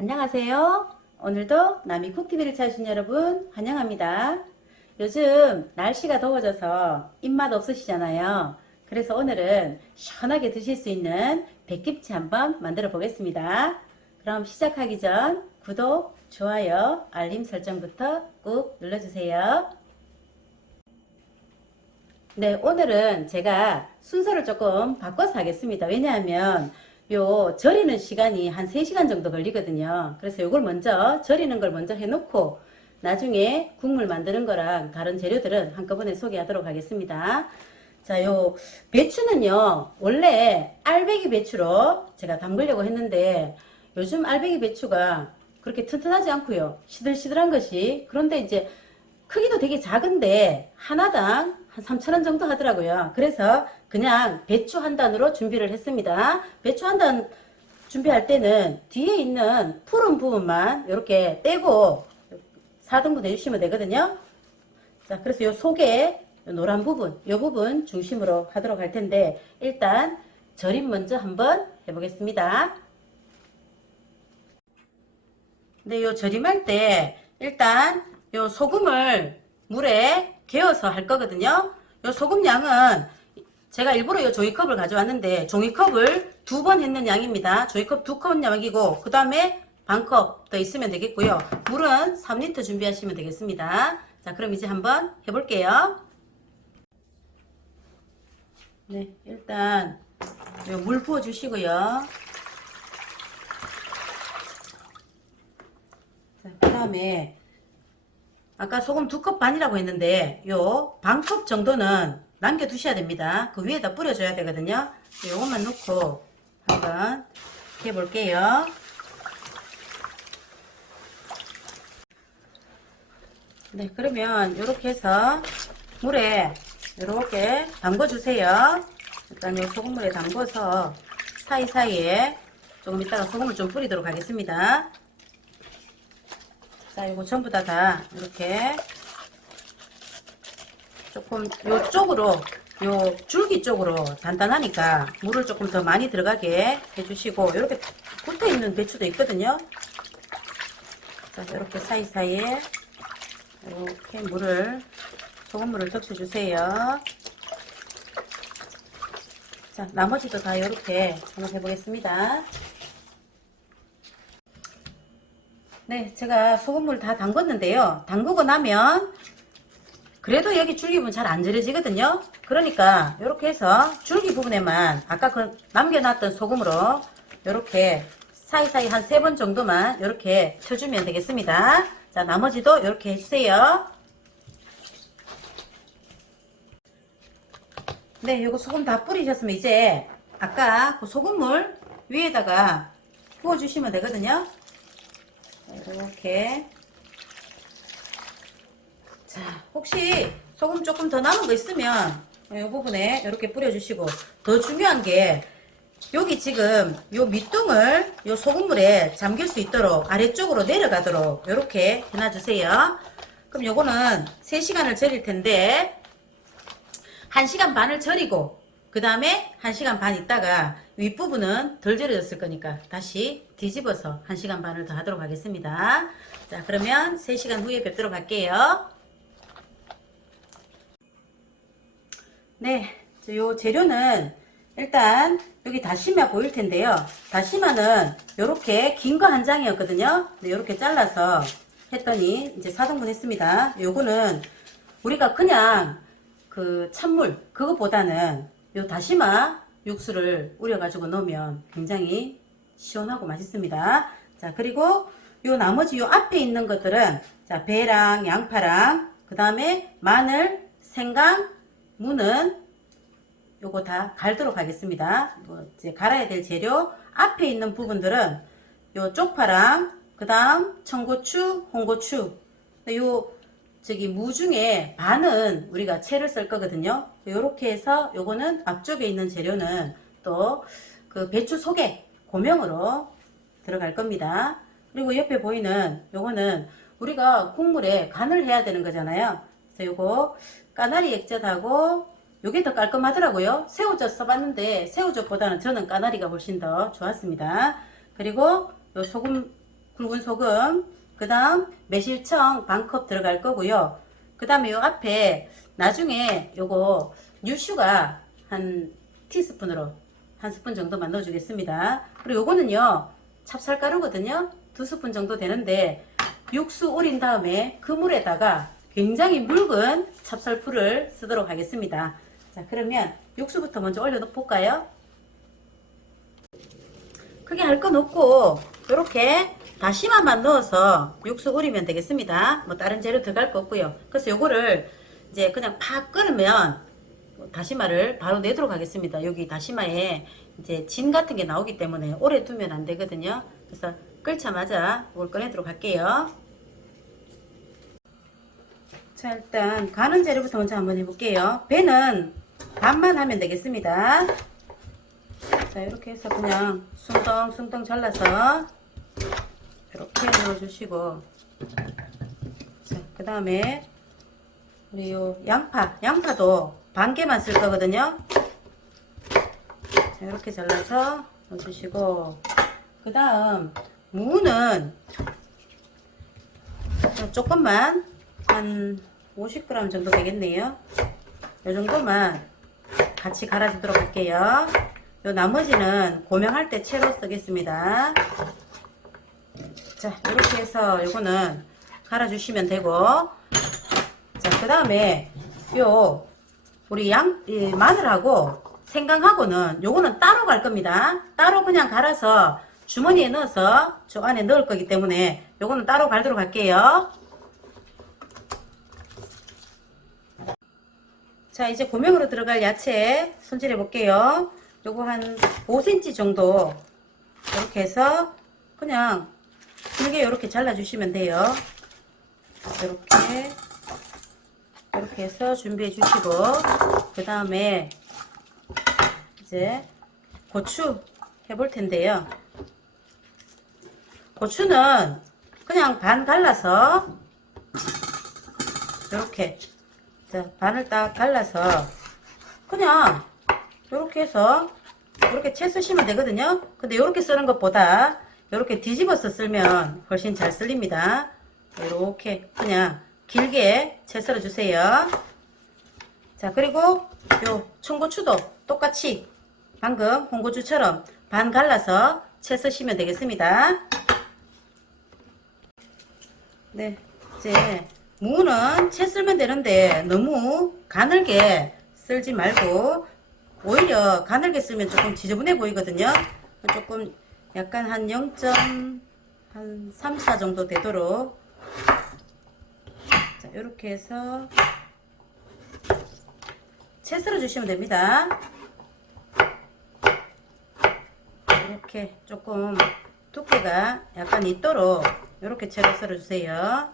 안녕하세요. 오늘도 나미쿡TV를 찾으신 여러분 환영합니다. 요즘 날씨가 더워져서 입맛 없으시잖아요. 그래서 오늘은 시원하게 드실 수 있는 백김치 한번 만들어 보겠습니다. 그럼 시작하기 전 구독, 좋아요, 알림 설정부터 꾹 눌러주세요. 네, 오늘은 제가 순서를 조금 바꿔서 하겠습니다. 왜냐하면 요 절이는 시간이 한 3시간 정도 걸리거든요. 그래서 요걸 먼저 절이는 걸 먼저 해놓고 나중에 국물 만드는 거랑 다른 재료들은 한꺼번에 소개하도록 하겠습니다. 자, 요 배추는요 원래 알배기 배추로 제가 담그려고 했는데 요즘 알배기 배추가 그렇게 튼튼하지 않고요, 시들시들한 것이. 그런데 이제 크기도 되게 작은데 하나당 한 3,000원 정도 하더라고요. 그래서 그냥 배추 한 단으로 준비를 했습니다. 배추 한 단 준비할 때는 뒤에 있는 푸른 부분만 이렇게 떼고 4등분 해주시면 되거든요. 자, 그래서 요 속에 요 노란 부분, 요 부분 중심으로 하도록 할 텐데 일단 절임 먼저 한번 해보겠습니다. 근데 요 절임할 때 일단 요 소금을 물에 개어서 할 거거든요. 요 소금 양은 제가 일부러 요 종이컵을 가져왔는데 종이컵을 2번 했는 양입니다. 종이컵 2컵 양이고 그 다음에 반컵 더 있으면 되겠고요. 물은 3리터 준비하시면 되겠습니다. 자, 그럼 이제 한번 해볼게요. 네, 일단 요 물 부어 주시고요. 자, 그 다음에 아까 소금 2컵 반이라고 했는데 요 반컵 정도는 남겨 두셔야 됩니다. 그 위에다 뿌려줘야 되거든요. 요것만 넣고 한번 해볼게요. 네, 그러면 이렇게 해서 물에 이렇게 담궈 주세요. 일단 요 소금물에 담궈서 사이사이에 조금 이따가 소금을 좀 뿌리도록 하겠습니다. 자, 이거 전부 다 이렇게 조금 요쪽으로, 요 줄기 쪽으로 단단하니까 물을 조금 더 많이 들어가게 해주시고, 이렇게 붙어 있는 배추도 있거든요. 자, 이렇게 사이사이에 이렇게 소금물을 적셔주세요. 자, 나머지도 다 이렇게 한번 해보겠습니다. 네, 제가 소금물 다 담궜는데요. 담그고 나면 그래도 여기 줄기 부분 잘 안 절여지거든요. 그러니까 이렇게 해서 줄기 부분에만 아까 그 남겨놨던 소금으로 이렇게 사이사이 한 3번 정도만 이렇게 쳐주면 되겠습니다. 자, 나머지도 이렇게 해주세요. 네, 요거 소금 다 뿌리셨으면 이제 아까 그 소금물 위에다가 부어주시면 되거든요. 이렇게. 자, 혹시 소금 조금 더 남은 거 있으면 이 부분에 이렇게 뿌려주시고, 더 중요한 게 여기 지금 요 밑둥을 요 소금물에 잠길 수 있도록 아래쪽으로 내려가도록 이렇게 해놔주세요. 그럼 요거는 3시간을 절일 텐데 1시간 반을 절이고 그 다음에 1시간 반 있다가 윗부분은 덜 절여졌을 거니까 다시 뒤집어서 1시간 반을 더 하도록 하겠습니다. 자, 그러면 3시간 후에 뵙도록 할게요. 네, 요 재료는 일단 여기 다시마 보일 텐데요. 다시마는 요렇게 긴 거 한 장이었거든요. 네, 요렇게 잘라서 했더니 이제 4등분 했습니다. 요거는 우리가 그냥 그 찬물 그것보다는 요 다시마 육수를 우려가지고 넣으면 굉장히 시원하고 맛있습니다. 자, 그리고 요 나머지 요 앞에 있는 것들은 자, 배랑 양파랑 그 다음에 마늘, 생강, 무는 요거 다 갈도록 하겠습니다. 이제 갈아야 될 재료 앞에 있는 부분들은 요 쪽파랑 그 다음 청고추, 홍고추, 요 저기 무 중에 반은 우리가 채를 쓸 거거든요. 요렇게 해서 요거는 앞쪽에 있는 재료는 또 그 배추 속에 고명으로 들어갈 겁니다. 그리고 옆에 보이는 요거는 우리가 국물에 간을 해야 되는 거잖아요. 그래서 요거 까나리 액젓하고 요게 더 깔끔하더라고요. 새우젓 써봤는데 새우젓보다는 저는 까나리가 훨씬 더 좋았습니다. 그리고 요 소금 굵은 소금, 그 다음 매실청 반컵 들어갈 거고요. 그 다음에 요 앞에 나중에 요거 유슈가 한 티스푼으로 한 스푼 정도만 넣어주겠습니다. 그리고 요거는요 찹쌀가루거든요. 2스푼 정도 되는데 육수 우린 다음에 그 물에다가 굉장히 묽은 찹쌀풀을 쓰도록 하겠습니다. 자, 그러면 육수부터 먼저 올려 볼까요? 크게 할 건 없고 이렇게 다시마만 넣어서 육수 우리면 되겠습니다. 뭐 다른 재료 들어갈 거 없고요. 그래서 요거를 이제 그냥 팍 끓으면 다시마를 바로 내도록 하겠습니다. 여기 다시마에 이제 진 같은 게 나오기 때문에 오래 두면 안 되거든요. 그래서 끓자마자 이걸 꺼내도록 할게요. 자, 일단 가는 재료부터 먼저 한번 해볼게요. 배는 반만 하면 되겠습니다. 자, 이렇게 해서 그냥 숭덩숭덩 잘라서 이렇게 넣어주시고, 자, 그 다음에 우리 요 양파도 반 개만 쓸 거거든요. 자, 이렇게 잘라서 넣어주시고, 그 다음 무는 조금만 한 50g 정도 되겠네요. 이 정도만 같이 갈아주도록 할게요. 요 나머지는 고명할 때 채로 쓰겠습니다. 자, 이렇게 해서 요거는 갈아주시면 되고, 자, 그 다음에 요 우리 마늘하고 생강하고는 요거는 따로 갈 겁니다. 따로 그냥 갈아서 주머니에 넣어서 저 안에 넣을 거기 때문에 요거는 따로 갈도록 할게요. 자, 이제 고명으로 들어갈 야채 손질해 볼게요. 요거 한 5cm 정도 이렇게 해서 그냥 길게 이렇게 잘라 주시면 돼요. 이렇게 해서 준비해 주시고, 그 다음에 이제 고추 해볼 텐데요. 고추는 그냥 반 갈라서 이렇게, 자, 반을 딱 갈라서 그냥 이렇게 해서 이렇게 채 쓰시면 되거든요. 근데 이렇게 쓰는 것보다 이렇게 뒤집어서 쓸면 훨씬 잘 쓸립니다. 이렇게 그냥 길게 채 썰어 주세요. 자, 그리고 요 청고추도 똑같이 방금 홍고추처럼 반 갈라서 채 쓰시면 되겠습니다. 네, 이제 무는 채 썰면 되는데 너무 가늘게 썰지 말고 오히려 가늘게 쓰면 조금 지저분해 보이거든요. 조금 약간 한 0.34 정도 되도록, 자, 이렇게 해서 채 썰어 주시면 됩니다. 이렇게 조금 두께가 약간 있도록 이렇게 채로 썰어 주세요.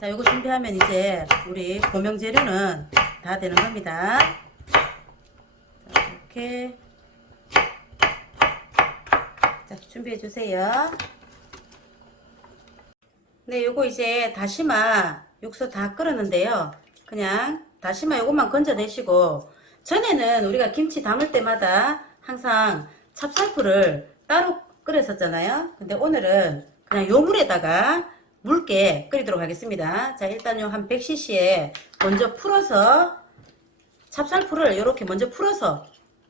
자, 요거 준비하면 이제 우리 고명 재료는 다 되는 겁니다. 자, 이렇게, 자, 준비해 주세요. 네, 요거 이제 다시마 육수 다 끓었는데요. 그냥 다시마 요것만 건져내시고, 전에는 우리가 김치 담을 때마다 항상 찹쌀풀을 따로 끓였었잖아요. 근데 오늘은 그냥 요 물에다가 묽게 끓이도록 하겠습니다. 자, 일단 요 한 100cc에 먼저 풀어서 찹쌀풀을 이렇게 먼저 풀어서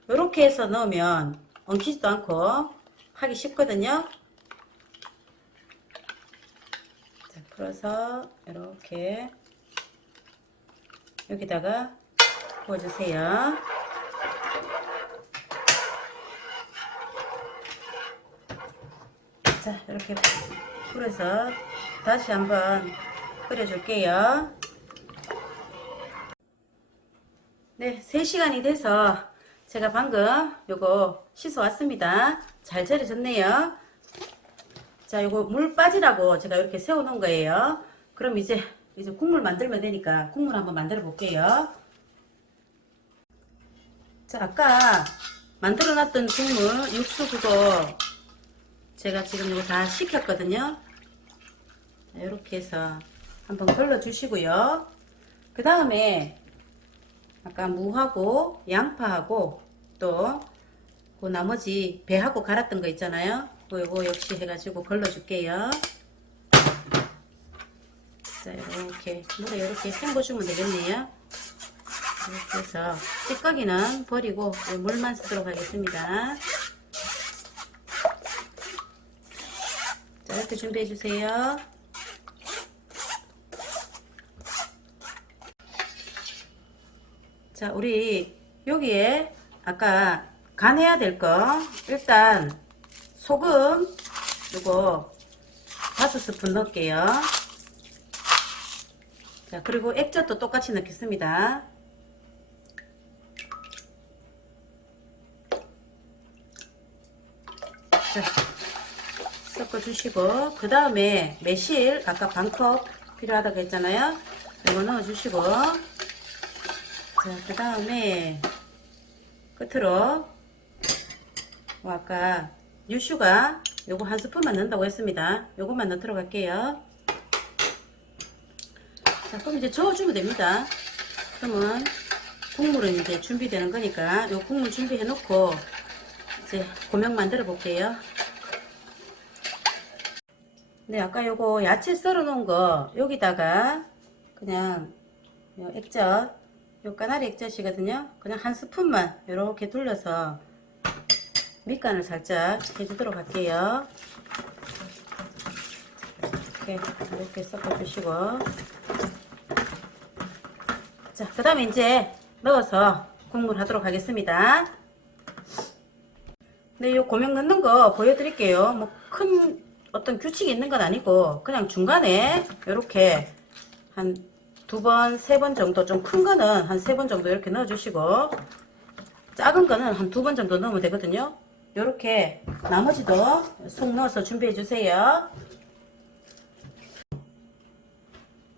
이렇게 해서 넣으면 엉키지도 않고 하기 쉽거든요. 자, 풀어서 이렇게 여기다가 부어주세요. 자, 이렇게 풀어서 다시 한번 끓여줄게요. 네, 3시간이 돼서 제가 방금 요거 씻어 왔습니다. 잘 절여졌네요. 자, 요거 물 빠지라고 제가 이렇게 세워 놓은 거예요. 그럼 이제 국물 만들면 되니까 국물 한번 만들어 볼게요. 자, 아까 만들어 놨던 국물 육수 그거 제가 지금 이거 다 식혔거든요. 이렇게 해서 한번 걸러 주시고요. 그 다음에 아까 무하고 양파하고 또 그 나머지 배하고 갈았던 거 있잖아요. 요거 역시 해가지고 걸러줄게요. 자, 이렇게 물에 이렇게 헹궈주면 되겠네요. 이렇게 해서 찌꺼기는 버리고 물만 쓰도록 하겠습니다. 자, 이렇게 준비해 주세요. 자, 우리 여기에 아까 간해야 될 거 일단 소금 요거 5스푼 넣을게요. 자, 그리고 액젓도 똑같이 넣겠습니다. 자, 섞어주시고 그 다음에 매실 아까 반컵 필요하다고 했잖아요. 이거 넣어주시고 자, 그 다음에 끝으로 아까 유슈가 요거 한 스푼만 넣는다고 했습니다. 요것만 넣도록 할게요. 자, 그럼 이제 저어주면 됩니다. 그러면 국물은 이제 준비되는 거니까 요 국물 준비해 놓고 이제 고명 만들어 볼게요. 네, 아까 요거 야채 썰어 놓은 거 여기다가 그냥 요 액젓, 요 까나리 액젓이거든요. 그냥 한 스푼만 이렇게 둘러서 밑간을 살짝 해주도록 할게요. 이렇게 섞어 주시고 자, 그 다음에 이제 넣어서 국물 하도록 하겠습니다. 네, 요 고명 넣는 거 보여드릴게요. 뭐 큰 어떤 규칙이 있는 건 아니고 그냥 중간에 이렇게 한 2번, 3번 정도, 좀 큰 거는 한 3번 정도 이렇게 넣어주시고 작은 거는 한 2번 정도 넣으면 되거든요. 이렇게 나머지도 속 넣어서 준비해 주세요.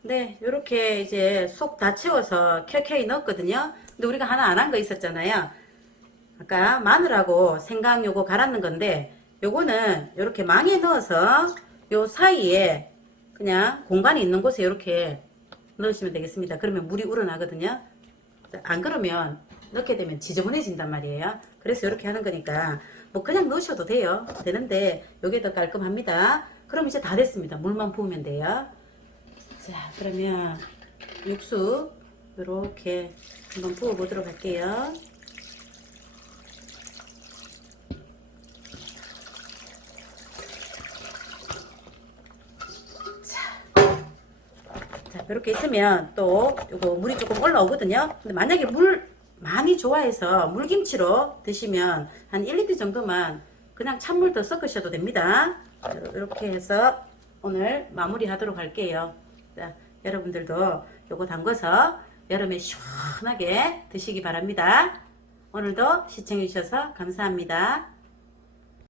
네, 이렇게 이제 속 다 채워서 켜켜이 넣었거든요. 근데 우리가 하나 안 한 거 있었잖아요. 아까 마늘하고 생강 요거 갈았는 건데 요거는 이렇게 망에 넣어서 요 사이에 그냥 공간이 있는 곳에 이렇게 넣으시면 되겠습니다. 그러면 물이 우러나거든요. 안 그러면 넣게 되면 지저분해진단 말이에요. 그래서 이렇게 하는 거니까 뭐 그냥 넣으셔도 돼요. 되는데 요게 더 깔끔합니다. 그럼 이제 다 됐습니다. 물만 부으면 돼요. 자, 그러면 육수 이렇게 한번 부어 보도록 할게요. 자, 이렇게 있으면 또 요거 물이 조금 올라오거든요. 근데 만약에 물 많이 좋아해서 물김치로 드시면 한 1리터 정도만 그냥 찬물 더 섞으셔도 됩니다. 이렇게 해서 오늘 마무리 하도록 할게요. 자, 여러분들도 요거 담궈서 여름에 시원하게 드시기 바랍니다. 오늘도 시청해 주셔서 감사합니다.